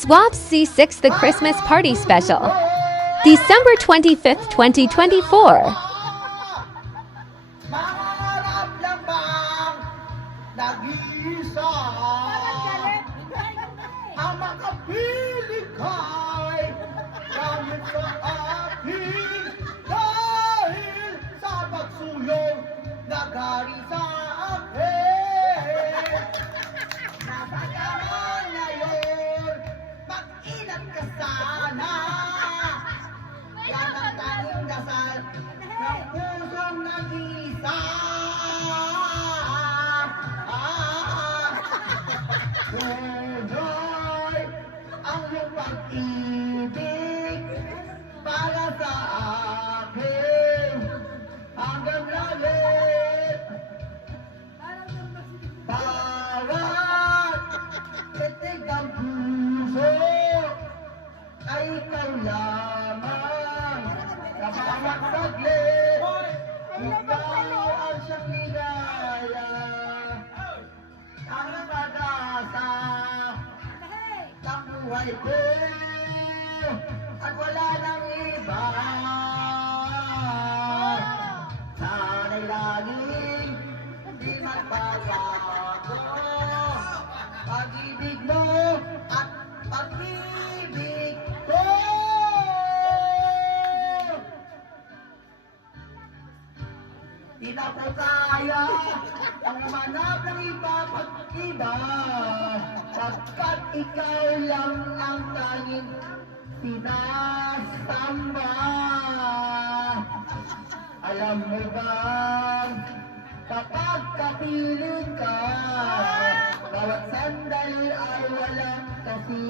Swap C6 The Christmas Party Special, December 25th, 2024. Akin hanggang lalit. Bawat titig ng puso ay ikaw lamang. Bawat saglit ikaw ang siyang ligaya. Ang nakagasa ng buhay ko. At wala Di na po kaya. Ang manap ng iba pag-iba Pagkat ikaw lang ang tanging sinasamba. Alam mo ba, kapag kapiling ka Bawat sandali ay walang kasing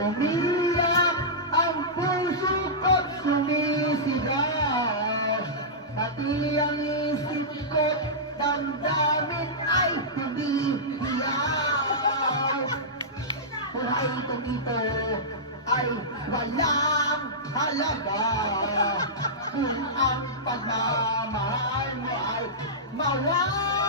Umiyak ang puso ko't sumisigaw. Pati ang isip ko't damdamin ay humihiyaw Buhay itong ito ay walang halaga. Kung ang pagmamahal mo ay mawawala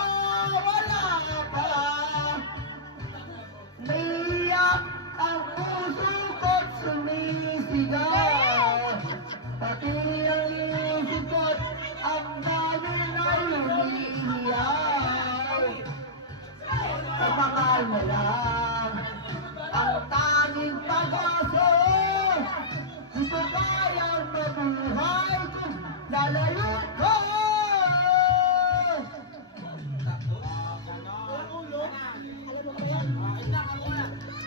pag-asa Di ko kayang mabuhay kung lalayo ka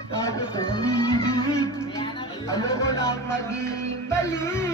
Sabi ko, umibig Ayoko nang maging balik